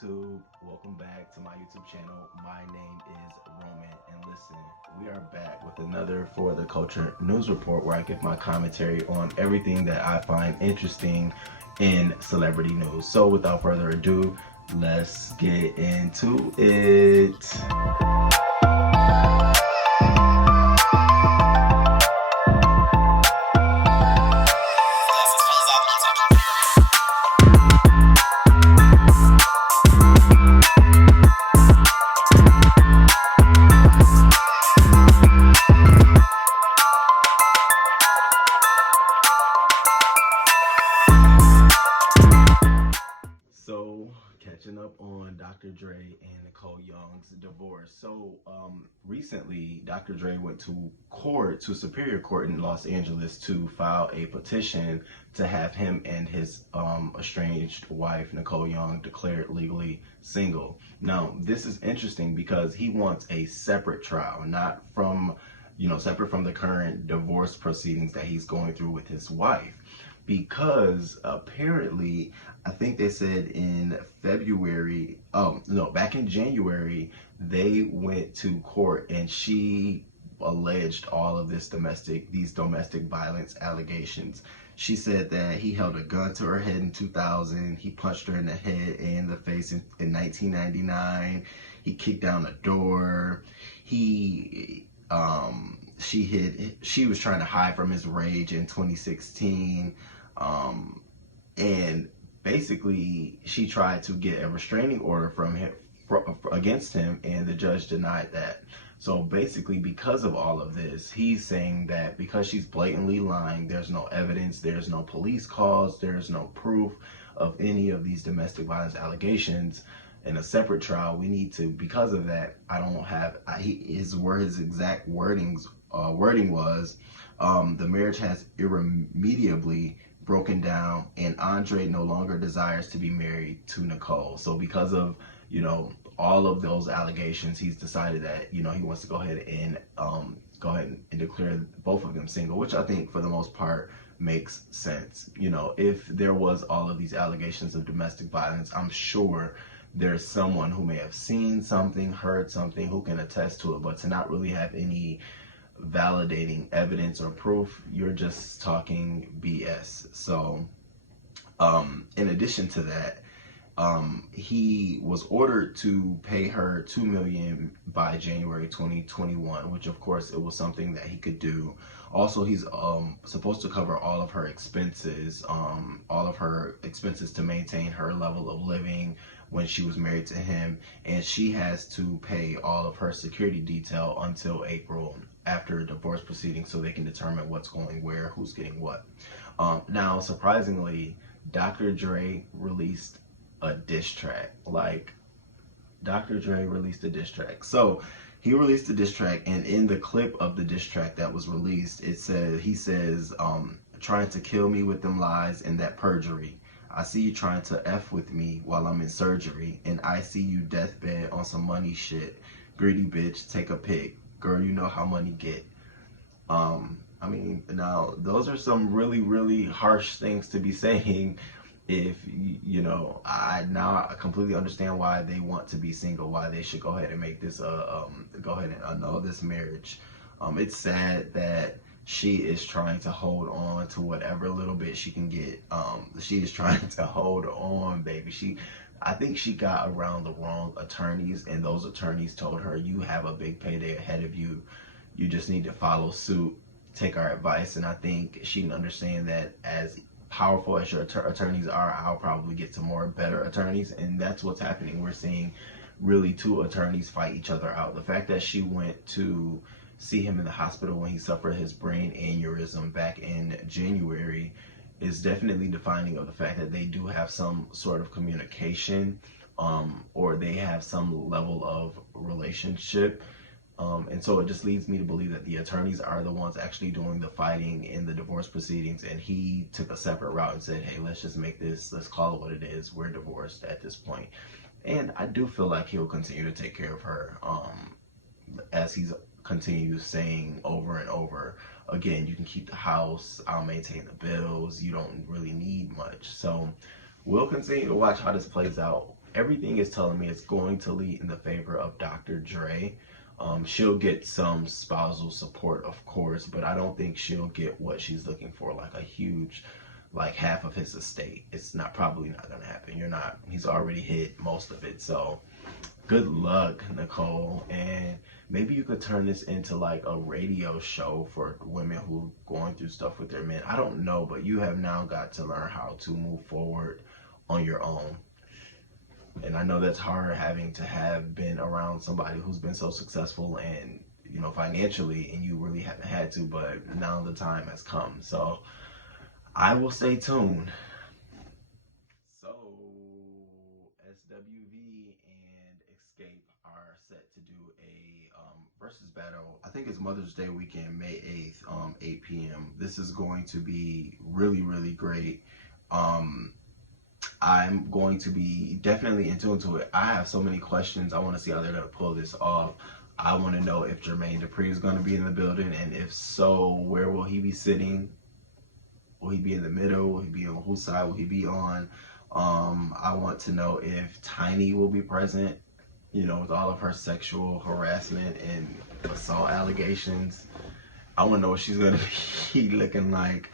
YouTube? Welcome back to my YouTube channel. My name is Roman, and listen, we are back with another For the Culture news report where I give my commentary on everything that I find interesting in celebrity news. So without further ado, let's get into it. So, catching up on Dr. Dre and Nicole Young's divorce. Recently, Dr. Dre went to court, to Superior Court in Los Angeles, to file a petition to have him and his estranged wife, Nicole Young, declared legally single. Now, this is interesting because he wants a separate trial, not from, separate from the current divorce proceedings that he's going through with his wife. Because apparently, I think they said in February, back in January, they went to court and she alleged all of these domestic violence allegations. She said that he held a gun to her head in 2000, he punched her in the head and the face in 1999, he kicked down a door, she was trying to hide from his rage in 2016. And basically she tried to get a restraining order from him against him, and the judge denied that. So basically, because of all of this, he's saying that because she's blatantly lying, there's no evidence, there's no police calls, there's no proof of any of these domestic violence allegations. In a separate trial, we need to, because of that, his exact wording was, the marriage has irremediably broken down and Andre no longer desires to be married to Nicole. So because of, all of those allegations, he's decided that, he wants to go ahead and declare both of them single, which I think for the most part makes sense. If there was all of these allegations of domestic violence, I'm sure there's someone who may have seen something, heard something, who can attest to it, but to not really have any validating evidence or proof, you're just talking BS. So in addition to that, he was ordered to pay her $2 million by January 2021, which of course it was something that he could do. Also, he's supposed to cover all of her expenses to maintain her level of living when she was married to him, and she has to pay all of her security detail until April after divorce proceedings, so they can determine what's going where, who's getting what. Now, surprisingly, Dr. Dre released a diss track. So he released a diss track, and in the clip of the diss track that was released, he says, trying to kill me with them lies and that perjury. I see you trying to F with me while I'm in surgery, and I see you deathbed on some money shit. Greedy bitch, take a pic. Girl, you know how money get. Now, those are some really, really harsh things to be saying. If I completely understand why they want to be single, why they should go ahead and make this go ahead and annul this marriage. It's sad that she is trying to hold on to whatever little bit she can get. She is trying to hold on, baby. I think she got around the wrong attorneys, and those attorneys told her, you have a big payday ahead of you. You just need to follow suit, take our advice. And I think she can understand that as powerful as your attorneys are, I'll probably get some more better attorneys. And that's what's happening. We're seeing really two attorneys fight each other out. The fact that she went to see him in the hospital when he suffered his brain aneurysm back in January is definitely defining of the fact that they do have some sort of communication, or they have some level of relationship. And so it just leads me to believe that the attorneys are the ones actually doing the fighting in the divorce proceedings, and he took a separate route and said, hey, let's call it what it is. We're divorced at this point. And I do feel like he'll continue to take care of her, as he's continues saying over and over again, you can keep the house, I'll maintain the bills, you don't really need much. So we'll continue to watch how this plays out everything is telling me it's going to lead in the favor of Dr. Dre. She'll get some spousal support, of course, but I don't think she'll get what she's looking for, like a huge, like half of his estate. It's not probably not gonna happen. He's already hit most of it. So good luck, Nicole. And maybe you could turn this into like a radio show for women who are going through stuff with their men. I don't know, but you have now got to learn how to move forward on your own. And I know that's hard, having to have been around somebody who's been so successful and, you know, financially, and you really haven't had to, but now the time has come. So I will stay tuned. So SWV and Xscape are set to do a versus battle. I think it's Mother's Day weekend, May 8th, 8 p.m. This is going to be really, really great. I'm going to be definitely in tune to it. I have so many questions. I want to see how they're going to pull this off. I want to know if Jermaine Dupri is going to be in the building, and if so, where will he be sitting? Will he be in the middle? Will he be on whose side will he be on? I want to know if Tiny will be present, you know, with all of her sexual harassment and assault allegations. I want to know what she's going to be looking like.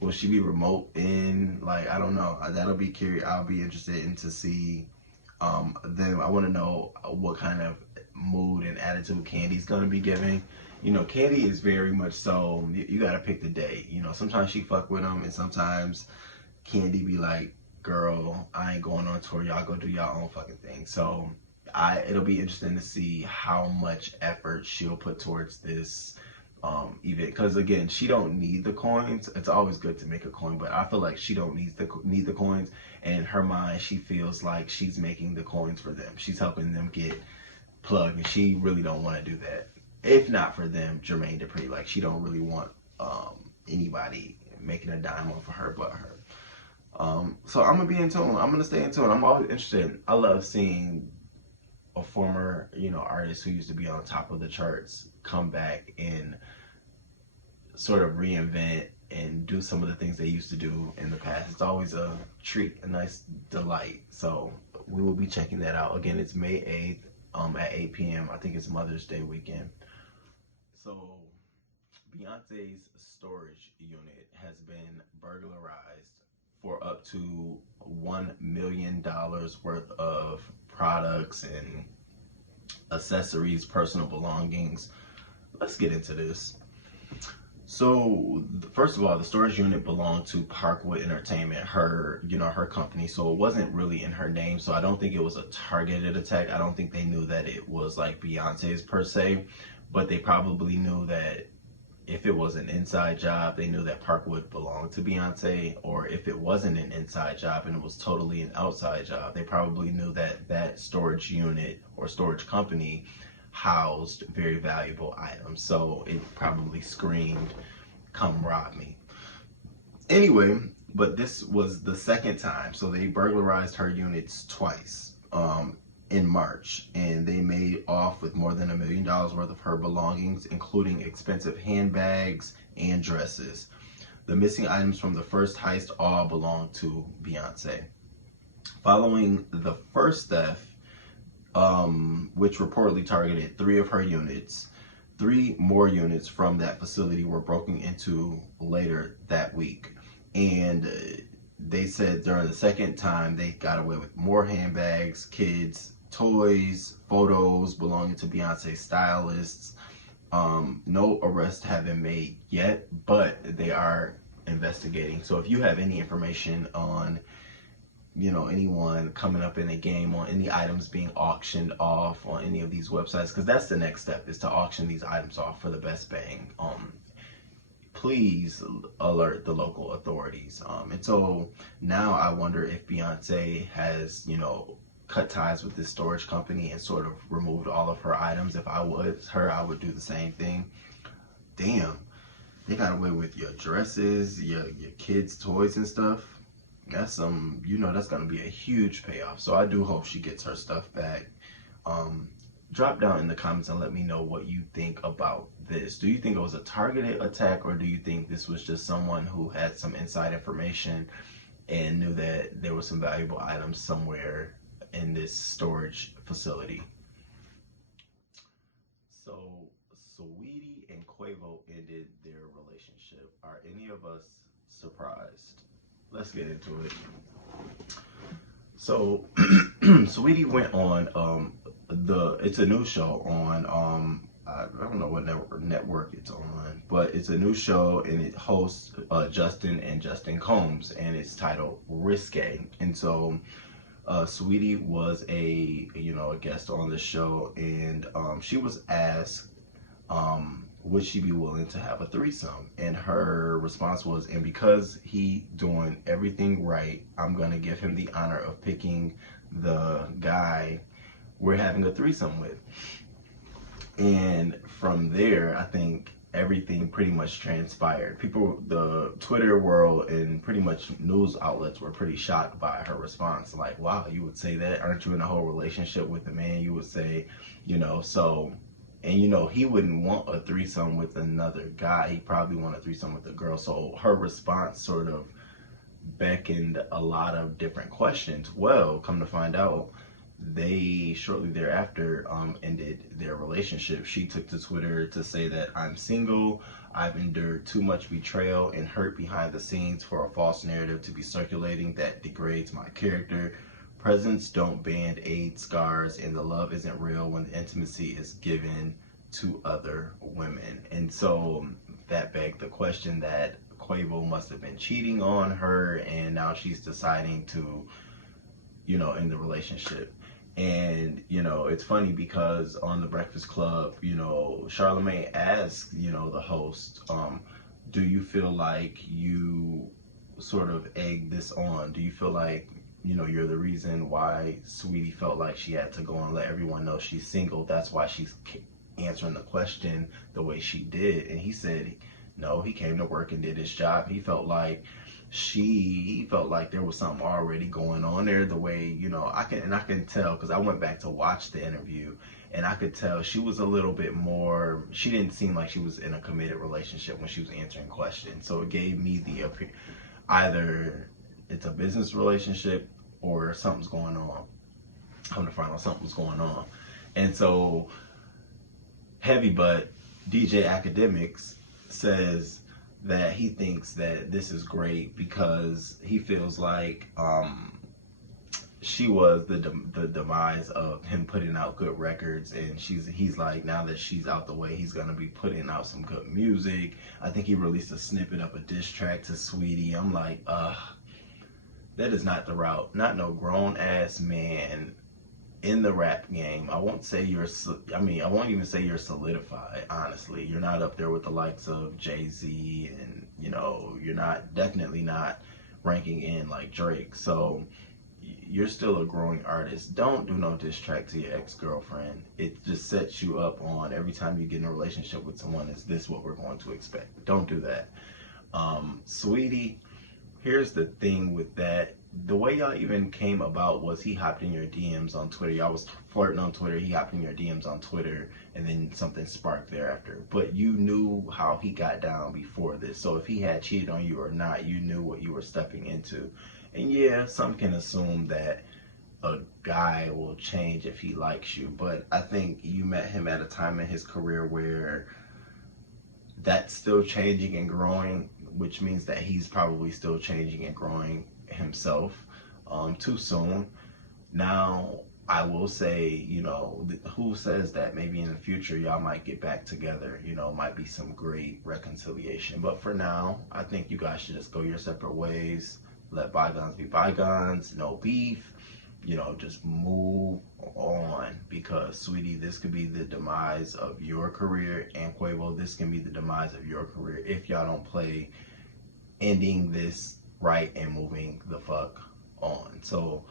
Will she be remote in? Like, I don't know. That'll be curious. I'll be interested in to see them. I want to know what kind of mood and attitude Candy's going to be giving. You know, Candy is very much so, you got to pick the day. You know, sometimes she fuck with him, and sometimes Candy be like, girl, I ain't going on tour. Y'all go do y'all own fucking thing. So it'll be interesting to see how much effort she'll put towards this event, because again, she don't need the coins. It's always good to make a coin, but I feel like she don't need the coins, and in her mind she feels like she's making the coins for them. She's helping them get plugged, and she really don't want to do that. If not for them, Jermaine Dupri, like, she don't really want anybody making a dime off of her but her. So I'm gonna be in tune. I'm gonna stay in tune. I'm always interested. I love seeing a former, you know, artist who used to be on top of the charts come back and sort of reinvent and do some of the things they used to do in the past. It's always a treat, a nice delight. So we will be checking that out. Again, it's May 8th at 8 p.m. I think it's Mother's Day weekend. So Beyonce's storage unit has been burglarized for up to $1 million worth of products and accessories, personal belongings. Let's get into this. So first of all, the storage unit belonged to Parkwood Entertainment, her company. So it wasn't really in her name. So I don't think it was a targeted attack. I don't think they knew that it was like Beyonce's per se, but they probably knew that if it was an inside job, they knew that Parkwood belonged to Beyonce, or if it wasn't an inside job and it was totally an outside job, they probably knew that that storage unit or storage company housed very valuable items. So it probably screamed, come rob me. Anyway, but this was the second time. So they burglarized her units twice in March, and they made off with more than $1 million worth of her belongings, including expensive handbags and dresses. The missing items from the first heist all belong to Beyonce. Following the first theft, which reportedly targeted 3 of her units, 3 more units from that facility were broken into later that week. And they said during the second time they got away with more handbags, kids, toys, photos belonging to Beyonce stylists. No arrests have been made yet, but they are investigating. So if you have any information on, you know, anyone coming up in a game, on any items being auctioned off on any of these websites, because that's the next step, is to auction these items off for the best bang. Please alert the local authorities. And so now I wonder if Beyonce has, you know, cut ties with this storage company and sort of removed all of her items. If I was her, I would do the same thing. Damn, they got away with your dresses, your kids' toys and stuff. That's you know, that's gonna be a huge payoff. So I do hope she gets her stuff back. Drop down in the comments and let me know what you think about this. Do you think it was a targeted attack, or do you think this was just someone who had some inside information and knew that there were some valuable items somewhere in this storage facility. So Saweetie and Quavo ended their relationship. Are any of us surprised? Let's get into it. So Saweetie went on it's a new show on I don't know what network it's on, but it's a new show and it hosts Justin and Justin Combs, and it's titled Risque. And so Saweetie was a guest on the show, and she was asked would she be willing to have a threesome, and her response was, and because he doing everything right, I'm gonna give him the honor of picking the guy we're having a threesome with. And from there, I think everything pretty much transpired. People, the Twitter world and pretty much news outlets were pretty shocked by her response. Like, wow, you would say that? Aren't you in a whole relationship with the man? You would say, so, and he wouldn't want a threesome with another guy. He probably want a threesome with a girl. So her response sort of beckoned a lot of different questions. Well, come to find out, they shortly thereafter ended their relationship. She took to Twitter to say that I'm single. I've endured too much betrayal and hurt behind the scenes for a false narrative to be circulating that degrades my character. Presents don't band-aid scars, and the love isn't real when the intimacy is given to other women. And so that begged the question that Quavo must have been cheating on her, and now she's deciding to, end the relationship. And it's funny because on the Breakfast Club, Charlamagne asked the host, do you feel like you sort of egged this on? Do you feel like you're the reason why Saweetie felt like she had to go and let everyone know she's single? That's why she's answering the question the way she did. And he said no, he came to work and did his job. He felt like there was something already going on there. The way I can tell, because I went back to watch the interview, and I could tell she was a little bit more. She didn't seem like she was in a committed relationship when she was answering questions. So it gave me the either it's a business relationship or something's going on. Come to find out, something's going on. And so Heavy Butt DJ Academics says that he thinks that this is great because he feels like she was the demise of him putting out good records, and he's like, now that she's out the way, he's gonna be putting out some good music. I think he released a snippet of a diss track to Saweetie. I'm like, that is not the route. Not no grown ass man in the rap game. I won't even say you're solidified, honestly. You're not up there with the likes of Jay-Z, and you're definitely not ranking in like Drake. So you're still a growing artist. Don't do no diss track to your ex-girlfriend. It just sets you up on every time you get in a relationship with someone, is this what we're going to expect? Don't do that. Saweetie, here's the thing with that. The way y'all even came about was he hopped in your DMs on Twitter. Y'all was flirting on Twitter. He hopped in your DMs on Twitter, and then something sparked thereafter. But you knew how he got down before this. So if he had cheated on you or not, you knew what you were stepping into. And yeah, some can assume that a guy will change if he likes you. But I think you met him at a time in his career where that's still changing and growing, which means that he's probably still changing and growing himself too soon. Now, I will say, who says that maybe in the future y'all might get back together, might be some great reconciliation. But for now, I think you guys should just go your separate ways, let bygones be bygones, no beef, just move on, because sweetie, this could be the demise of your career, and Quavo, this can be the demise of your career if y'all don't play ending this right and moving the fuck on. So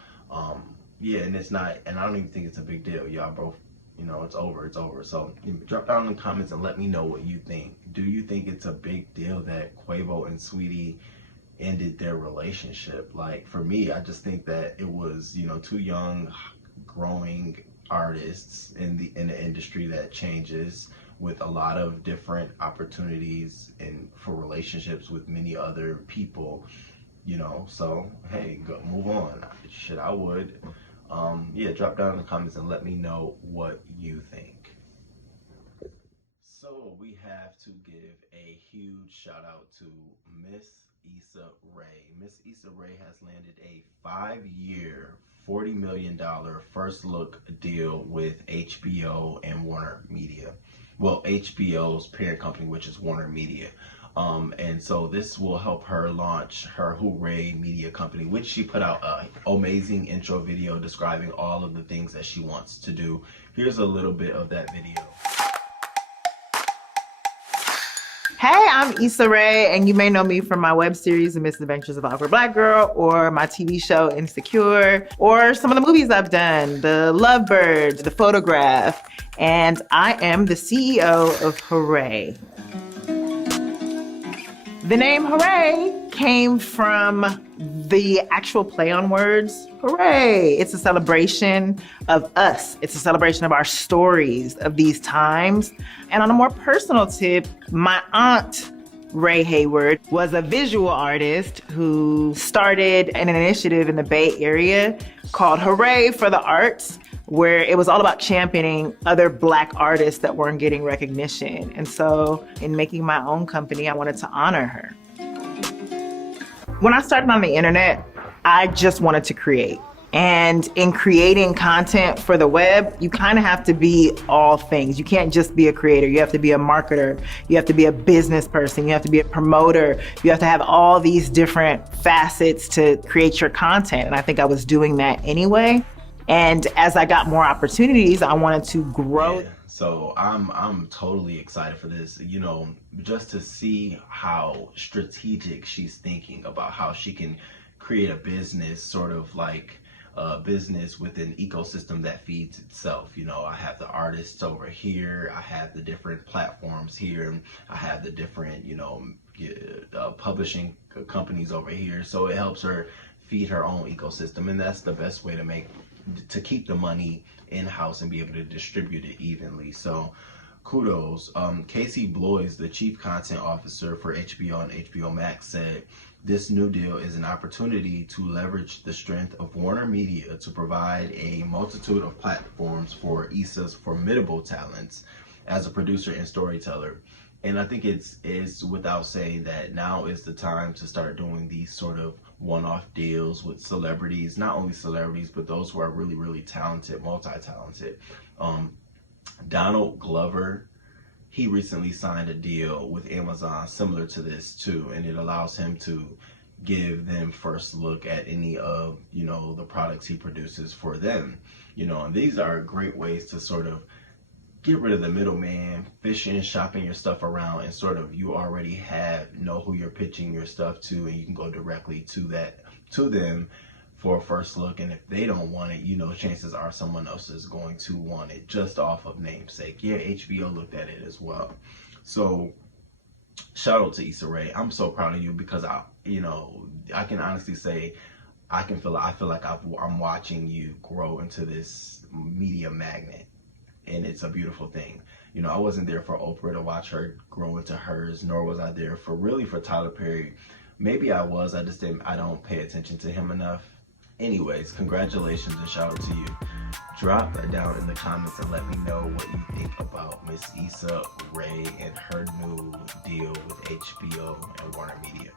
yeah, and it's not, and I don't even think it's a big deal. Y'all both, it's over. So drop down in the comments and let me know what you think. Do you think it's a big deal that Quavo and Saweetie ended their relationship? Like, for me, I just think that it was, two young growing artists in the industry that changes, with a lot of different opportunities and for relationships with many other people, so hey, go move on. Shit, I would. Yeah, drop down in the comments and let me know what you think. So we have to give a huge shout out to Miss Issa Rae. Miss Issa Rae has landed a 5-year, $40 million first look deal with HBO and Warner Media. Well, HBO's parent company, which is Warner Media. And so this will help her launch her Hooray Media Company, which she put out an amazing intro video describing all of the things that she wants to do. Here's a little bit of that video. Hey, I'm Issa Rae, and you may know me from my web series, The Misadventures of Awkward Black Girl, or my TV show, Insecure, or some of the movies I've done, The Lovebirds, The Photograph, and I am the CEO of Hooray. The name Hooray came from the actual play on words, hooray. It's a celebration of us. It's a celebration of our stories of these times. And on a more personal tip, my aunt, Ray Hayward, was a visual artist who started an initiative in the Bay Area called Hooray for the Arts, where it was all about championing other Black artists that weren't getting recognition. And so in making my own company, I wanted to honor her. When I started on the internet, I just wanted to create. And in creating content for the web, you kind of have to be all things. You can't just be a creator. You have to be a marketer. You have to be a business person. You have to be a promoter. You have to have all these different facets to create your content. And I think I was doing that anyway. And as I got more opportunities, I wanted to grow. Yeah, so I'm totally excited for this, you know, just to see how strategic she's thinking about how she can create a business, sort of like a business with an ecosystem that feeds itself. You know, I have the artists over here, I have the different platforms here, I have the different, you know, publishing companies over here. So it helps her feed her own ecosystem, and that's the best way to keep the money in-house and be able to distribute it evenly. So kudos. Casey Bloys, the chief content officer for HBO and HBO Max, said this new deal is an opportunity to leverage the strength of Warner Media to provide a multitude of platforms for Issa's formidable talents as a producer and storyteller. And I think it's without saying that now is the time to start doing these sort of one-off deals with celebrities, not only celebrities, but those who are really, really talented, multi-talented. Donald Glover, he recently signed a deal with Amazon similar to this too, and it allows him to give them first look at any of, you know, the products he produces for them. You know, and these are great ways to sort of get rid of the middleman, fishing and shopping your stuff around, and sort of you already know who you're pitching your stuff to, and you can go directly to them for a first look. And if they don't want it, you know, chances are someone else is going to want it just off of namesake. Yeah, HBO looked at it as well. So shout out to Issa Rae. I'm so proud of you because I can honestly say I feel like I'm watching you grow into this media magnet. And it's a beautiful thing. You know, I wasn't there for Oprah to watch her grow into hers, nor was I there for Tyler Perry. Maybe I was, I don't pay attention to him enough. Anyways, congratulations and shout out to you. Drop that down in the comments and let me know what you think about Miss Issa Rae and her new deal with HBO and Warner Media.